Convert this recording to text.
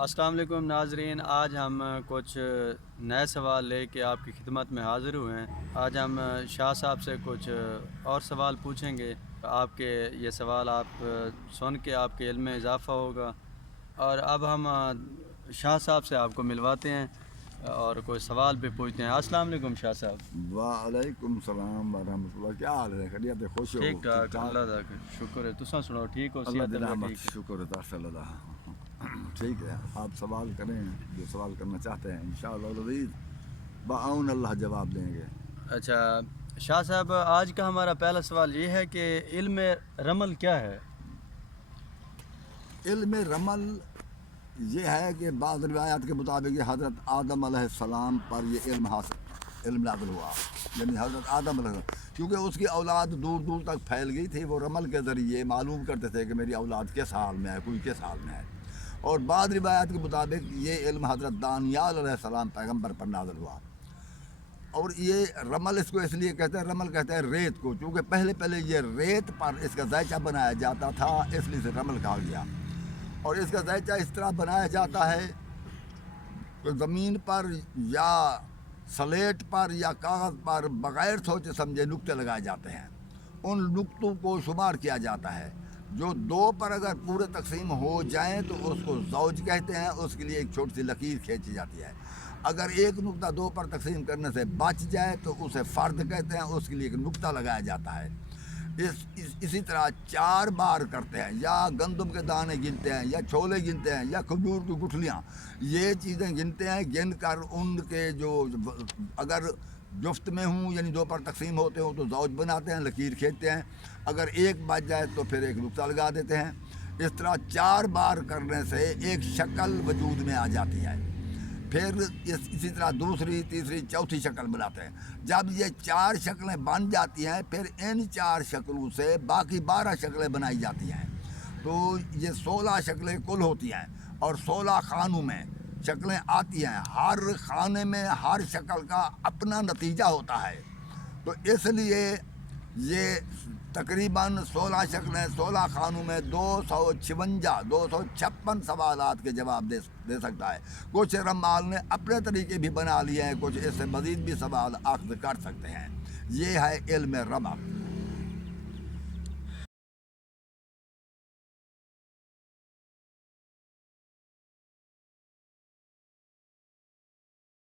السلام علیکم ناظرین، آج ہم کچھ نئے سوال لے کے آپ کی خدمت میں حاضر ہوئے ہیں۔ آج ہم شاہ صاحب سے کچھ اور سوال پوچھیں گے۔ آپ کے یہ سوال آپ سن کے آپ کے علم میں اضافہ ہوگا۔ اور اب ہم شاہ صاحب سے آپ کو ملواتے ہیں اور کوئی سوال بھی پوچھتے ہیں۔ السلام علیکم شاہ صاحب۔ وعلیکم السلام ورحمۃ اللہ، کیا حال ہے؟ خیریت ہے؟ خوش ہو؟ ٹھیک ٹھاک، اللہ کا شکر ہے۔ تساں سناؤ، ٹھیک ہو؟ اللہ صحت دل اللہ احمد ٹھیک ہے؟ شکر ہے صلی اللہ۔ ٹھیک ہے، آپ سوال کریں جو سوال کرنا چاہتے ہیں، انشاءاللہ العزیز بعون اللہ جواب دیں گے۔ اچھا شاہ صاحب، آج کا ہمارا پہلا سوال یہ ہے کہ علم رمل کیا ہے؟ علم رمل یہ ہے کہ بعض روایات کے مطابق یہ حضرت آدم علیہ السلام پر یہ علم نازل ہوا، یعنی حضرت آدم علیہ السلام، کیونکہ اس کی اولاد دور دور تک پھیل گئی تھی، وہ رمل کے ذریعے معلوم کرتے تھے کہ میری اولاد کس حال میں ہے، کوئی کس حال میں ہے۔ اور بعض روایات کے مطابق یہ علم حضرت دانیال علیہ السلام پیغمبر پر نازل ہوا۔ اور یہ رمل اس کو اس لیے کہتے ہیں، رمل کہتے ہیں ریت کو، چونکہ پہلے یہ ریت پر اس کا ذائچہ بنایا جاتا تھا، اس لیے اسے رمل کہا گیا۔ اور اس کا ذائچہ اس طرح بنایا جاتا ہے کہ زمین پر یا سلیٹ پر یا کاغذ پر بغیر سوچے سمجھے نقطے لگائے جاتے ہیں، ان نقطوں کو شمار کیا جاتا ہے۔ جو دو پر اگر پورے تقسیم ہو جائیں تو اس کو زوج کہتے ہیں، اس کے لیے ایک چھوٹی سی لکیر کھینچی جاتی ہے۔ اگر ایک نقطہ دو پر تقسیم کرنے سے بچ جائے تو اسے فرد کہتے ہیں، اس کے لیے ایک نقطہ لگایا جاتا ہے۔ اسی طرح 4 بار کرتے ہیں، یا گندم کے دانے گنتے ہیں، یا چھولے گنتے ہیں، یا کھجور کی گٹھلیاں، یہ چیزیں گنتے ہیں۔ گن کر ان کے جو اگر جفت میں ہوں یعنی 2 پر تقسیم ہوتے ہوں تو زوج بناتے ہیں، لکیر کھینچتے ہیں۔ اگر ایک بچ جائے تو پھر ایک نقطہ لگا دیتے ہیں۔ اس طرح 4 بار کرنے سے ایک شکل وجود میں آ جاتی ہے۔ پھر اسی طرح دوسری، تیسری، چوتھی شکل بناتے ہیں۔ جب یہ 4 شکلیں بن جاتی ہیں پھر ان 4 شکلوں سے باقی 12 شکلیں بنائی جاتی ہیں، تو یہ 16 شکلیں کل ہوتی ہیں، اور 16 خانوں میں شکلیں آتی ہیں۔ ہر خانے میں ہر شکل کا اپنا نتیجہ ہوتا ہے، تو اس لیے یہ تقریباً 16 شکلیں 16 خانوں میں 256 سوالات کے جواب دے سکتا ہے۔ کچھ رمال نے اپنے طریقے بھی بنا لیے ہیں، کچھ اس سے مزید بھی سوال اخذ کر سکتے ہیں۔ یہ ہے علم رمل۔